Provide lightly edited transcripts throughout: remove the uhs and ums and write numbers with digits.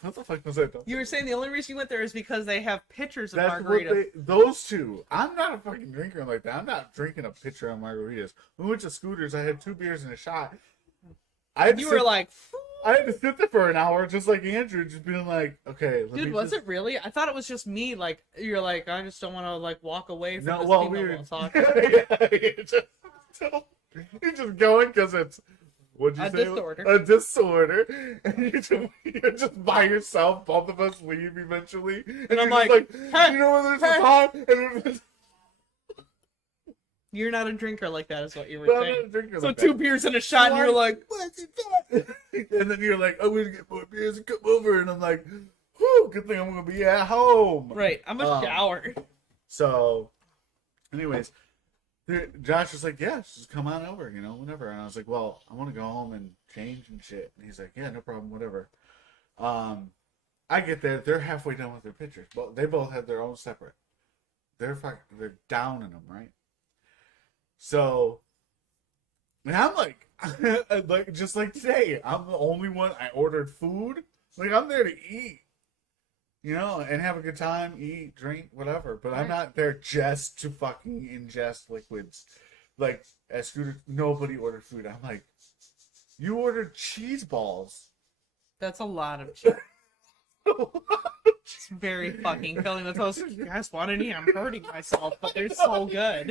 What the fuck was I talking? You were saying the only reason you went there is because they have pitchers of That's margarita. what those two. I'm not a fucking drinker like that. I'm not drinking a pitcher of margaritas. We went to Scooters. I had 2 beers and a shot. You were like, I had to sit there for an hour, just like Andrew, just being like, okay. dude, was it really? I thought it was just me. Like, you're like, I just don't want to like walk away from No, this well, thing we that were. we'll talk. You're just going because it's. What'd you A say? disorder. A disorder. And you're just by yourself. Both of us leave eventually. And I'm you're just like, hey, you know when there's hey. a time? And it's, You're not a drinker like that, is what you were I'm not saying. a drinker So like 2 that. beers and a shot, and you're like, what's it that? And then you're like, I'm gonna get more beers and come over, and I'm like, whew, good thing I'm gonna be at home. right, I'm a shower. So, anyways, Josh was like, yeah, just come on over, whenever. And I was like, well, I want to go home and change and shit. And he's like, yeah, no problem, whatever. I get there, they're halfway done with their pictures, but they both have their own separate. They're down in them, right? So, and I'm like, like just like today, I'm the only one. I ordered food. Like I'm there to eat, and have a good time, eat, drink, whatever. But I'm not there just to fucking ingest liquids. Like at Scooter, nobody ordered food. I'm like, you ordered cheese balls. That's a lot of cheese. It's very fucking filling with those. You guys want any? I'm hurting myself, but they're so good.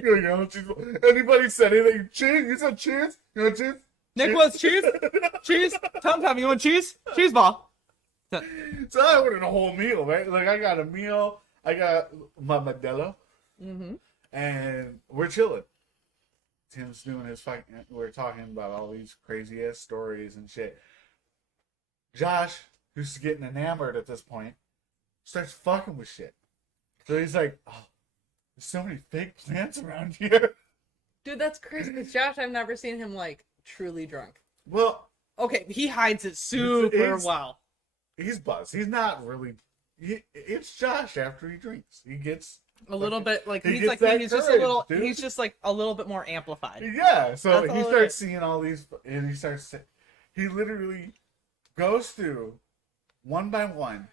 Anybody said anything? Cheese? You said cheese? You want cheese? Nick wants cheese? Cheese? Tom, you want cheese? Cheese ball. So I ordered a whole meal, right? Like I got a meal, I got my Modelo, and we're chilling. Tim's doing his fucking. We're talking about all these crazy ass stories and shit. Josh, who's getting enamored at this point, starts fucking with shit. So he's like, "Oh, there's so many fake plants around here." Dude, that's crazy. Because Josh, I've never seen him like truly drunk. Well, Okay, he hides it super well. he's buzzed. He's not really. It's Josh after he drinks. He gets A little bit like he he's gets like that he's just a courage, little dude. he's just like a little bit more amplified. Yeah, so That's he all it starts is. seeing all these, and he literally goes through one by one,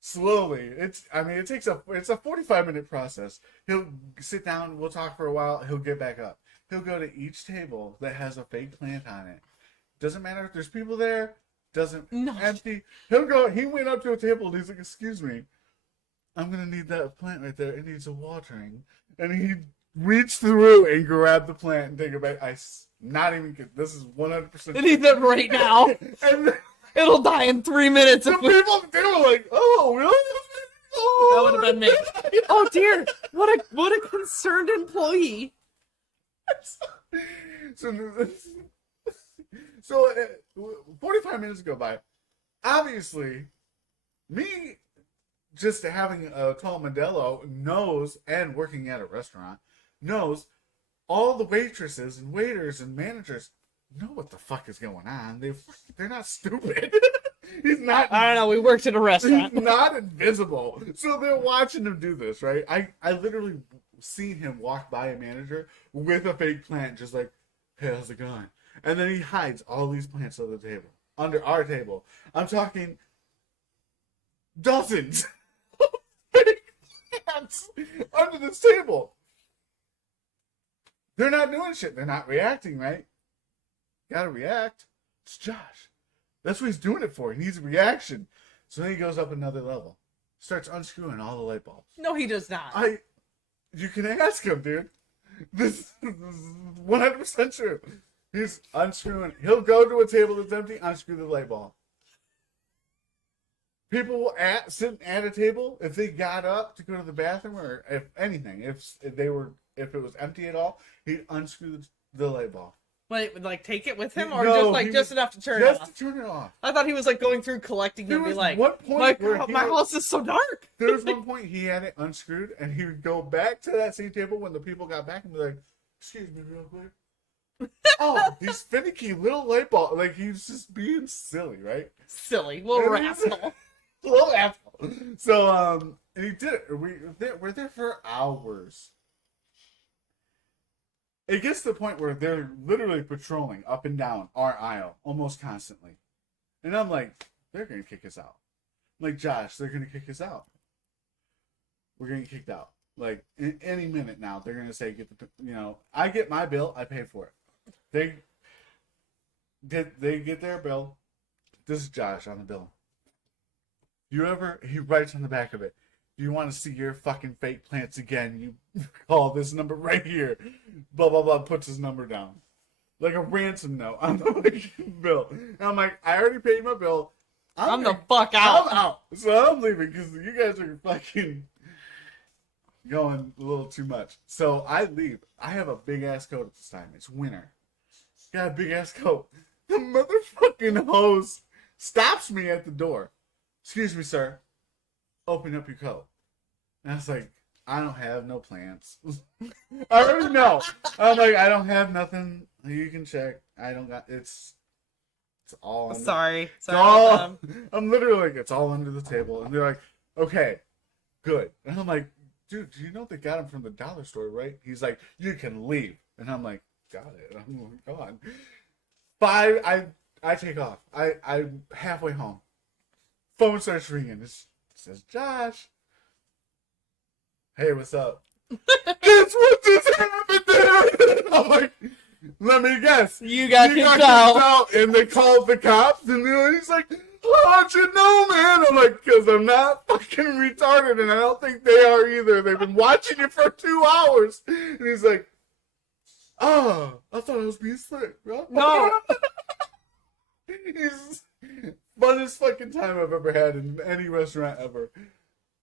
slowly. It's a 45-minute process. He'll sit down, we'll talk for a while, he'll get back up. He'll go to each table that has a fake plant on it. Doesn't matter if there's people there, empty. He went up to a table and he's like, excuse me, I'm gonna need that plant right there. It needs a watering. And he reached through and grabbed the plant and take it back. Not even kidding. This is 100%. It needs it right now. And It'll die in 3 minutes. the If we... people, they were like, oh, really? That would have been me. Oh dear, what a concerned employee. So 45 minutes go by. Obviously, me just having a tall Modelo knows, and working at a restaurant, knows all the waitresses and waiters and managers know what the fuck is going on. They're not stupid. He's not. I don't know. We worked at a restaurant. He's not invisible. So they're watching him do this, right? I literally seen him walk by a manager with a fake plant, just like, hey, how's it going? And then he hides all these plants on the table, under our table. I'm talking dozens of fake plants under this table. They're not doing shit. They're not reacting, right? Gotta react. It's Josh. That's what he's doing it for. He needs a reaction. So then he goes up another level. Starts unscrewing all the light bulbs. No, he does not. You can ask him, dude. This is 100% true. He's unscrewing. He'll go to a table that's empty, unscrew the light bulb. People will sit at a table if they got up to go to the bathroom or if anything. If it was empty at all, he'd unscrew the light bulb. Wait, like take it with him, or No, just enough to turn it off? Just to turn it off. I thought he was like going through collecting them, There and be was like, one point where my house is so dark. There was one point he had it unscrewed, and he would go back to that same table when the people got back and be like, "Excuse me, real quick." Oh, these finicky little light bulb. Like he's just being silly, right? Silly little rascal. Little asshole. So and he did it. We're there for hours. It gets to the point where they're literally patrolling up and down our aisle almost constantly. And I'm like, they're going to kick us out. I'm like, Josh, they're going to kick us out. We're going to get kicked out. Like, in any minute now, they're going to say, I get my bill, I pay for it. They get their bill. This is Josh on the bill. He writes on the back of it, "Do you want to see your fucking fake plants again? You call this number right here." Blah, blah, blah, puts his number down. Like a ransom note on the fucking bill. And I'm like, I already paid my bill. I'm the fuck out. I'm out. So I'm leaving because you guys are fucking going a little too much. So I leave. I have a big ass coat at this time. It's winter. Got a big ass coat. The motherfucking host stops me at the door. "Excuse me, sir. Open up your coat." And I was like, I don't have no plants. I already know. I'm like, I don't have nothing. You can check. I don't got. It's all. Sorry. It's Sorry all. about them. I'm literally like, it's all under the table, and they're like, okay, good. And I'm like, dude, do you know they got him from the dollar store, right? He's like, you can leave, and I'm like, got it. I'm gone. I take off. I'm halfway home. Phone starts ringing. It says, "Josh. Hey, what's up?" Guess what just happened there? I'm like, let me guess. You got kicked out. And they called the cops, and he's like, "How'd you know, man?" I'm like, because I'm not fucking retarded, and I don't think they are either. They've been watching you for 2 hours. And he's like, "Oh, I thought I was being slick, bro." No. He's funnest fucking time I've ever had in any restaurant ever.